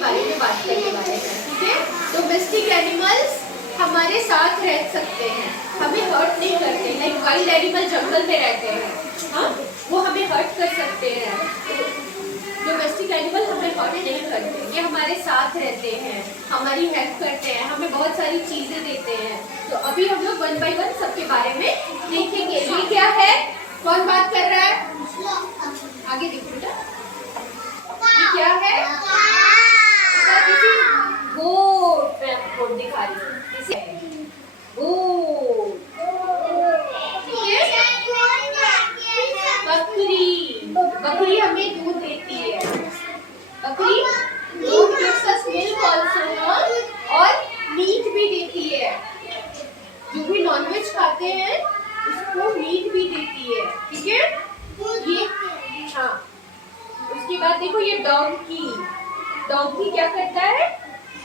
बारे में बात करने वाले हैं। ठीक है, डोमेस्टिक एनिमल्स हमारे साथ रह सकते हैं, हमें हर्ट नहीं करते। लाइक वाइल्ड एनिमल जंगल में रहते हैं, हाँ, वो हमें हर्ट कर सकते हैं। डोमेस्टिक एनिमल हमें हर्ट नहीं करते, ये हमारे साथ रहते हैं, हमारी हेल्प करते हैं, हमें बहुत सारी चीजें देते हैं। तो अभी हम लोग 1 बाय 1 सबके बारे में देखेंगे। ये क्या है, कौन बात कर रहा है, आगे देखो बेटा, ये क्या है, गोट, मैं आपको गोट दिखा रही हूँ, गोट, बकरी, बकरी हमें दूध देती है, बकरी दूध gives us milk also, और मीट भी देती है। जो भी नॉनवेज खाते हैं उसको मीट भी देती है। ठीक है, ये हाँ। उसके बाद देखो ये डोंकी, डोंकी क्या करता है,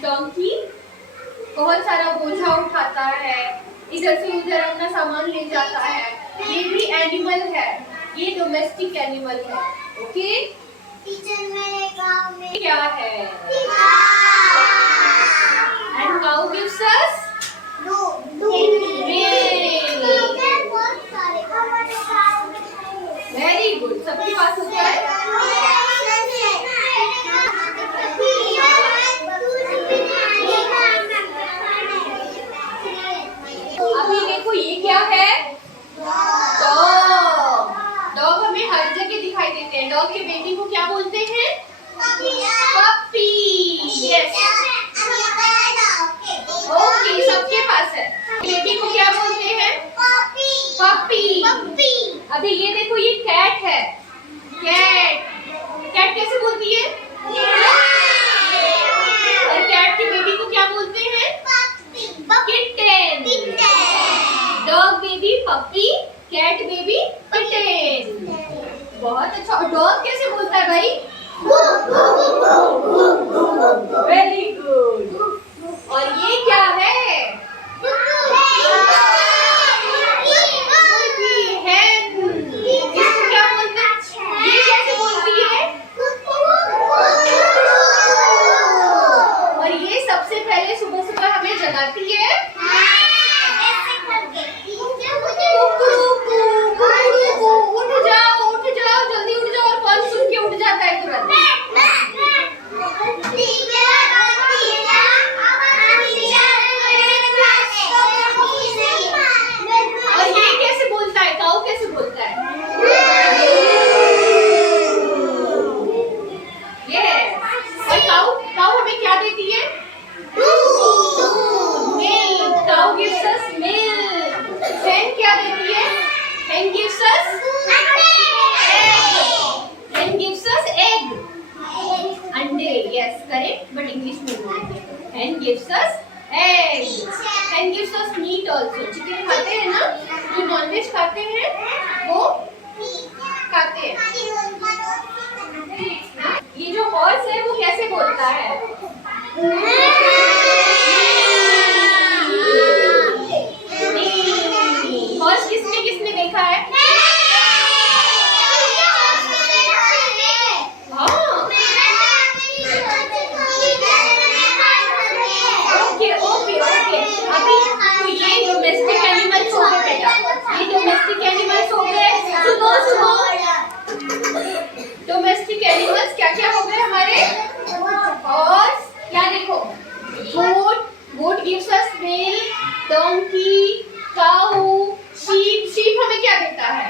डोंकी बहुत सारा बोझा उठाता है, इधर से उधर अपना सामान ले जाता है, ये भी एनिमल है, ये डोमेस्टिक एनिमल है। ओके, टीचर मेरे गांव में क्या है, and cow gives us very good, सबके पास होता है। अभी देखो ये क्या है, डॉग, डॉग हमें हर जगह दिखाई देते हैं। डॉग के बेबी को क्या बोलते हैं, पपी, यस, ओके, सबके पास है। बेबी को क्या बोलते हैं, पपी, पपी। अभी ये देखो ये कैट है, कैट, कैट कैसे बोलती है, और कैट के बेबी को क्या बोलते हैं, kitten, dog baby puppy, cat baby kitten. बहुत अच्छा। और डॉग कैसे बोलता है भाई, वेरी गुड। और ये क्या है, जगाती है, उठ जाओ जल्दी उठ जाओ, और कॉल सुन के उठ जाता है तुरंत। और ये कैसे बोलता है, काऊ कैसे बोलता है, ये और काऊ, काऊ हमें क्या देती है, cow gives us milk. Hen क्या देती है, hen gives us egg. Hen gives us egg. अंडे, yes, correct, but English में बोलते हैं। Hen gives us egg. Hen gives us meat also. Chicken खाते हैं ना, जो नॉनवेज खाते हैं वो खाते हैं। ये जो हॉर्स है वो कैसे बोलता है, हॉर्स किसने किसने देखा है, हाँ, ओके ओके ओके। अभी तो ये डोमेस्टिक एनिमल्स हो गए बेटा, ये डोमेस्टिक एनिमल्स हो गए। सुनो सुनो, डोमेस्टिक एनिमल्स क्या क्या हो गए हमारे, हॉर्स, क्या देखो, गोट, गोट गिव्स अस मिल्क, डोंकी, काऊ, शीप, शीप हमें क्या देता है,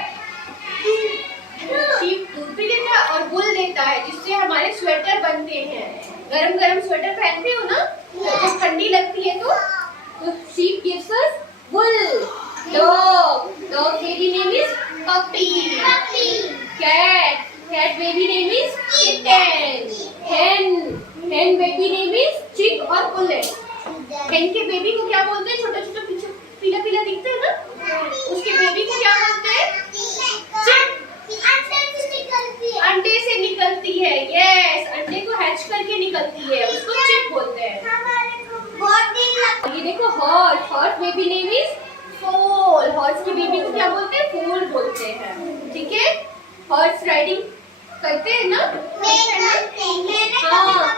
शीप दूध भी देता है और वूल देता है, जिससे हमारे स्वेटर बनते हैं। गरम गरम स्वेटर पहनते हो ना, जब ठंडी लगती है तो sheep gives us wool. Dog, dog baby name is puppy, cat, cat baby name is kitten, hen, hen baby name is chick और पुलेट। hen के बेबी को क्या बोलते हैं, छोटा छोटा पीला पीला दिखते है ना, उसके बेबी को क्या बोलते हैं, चिक, अंडे से निकलती है, यस, अंडे को हैच करके निकलती है, उसको चिक बोलते हैं। ये देखो horse, horse baby name is फोल, हॉर्स की बेबी को क्या बोलते हैं, फोल बोलते हैं। ठीक है, हॉर्स राइडिंग करते हैं ना, हाँ,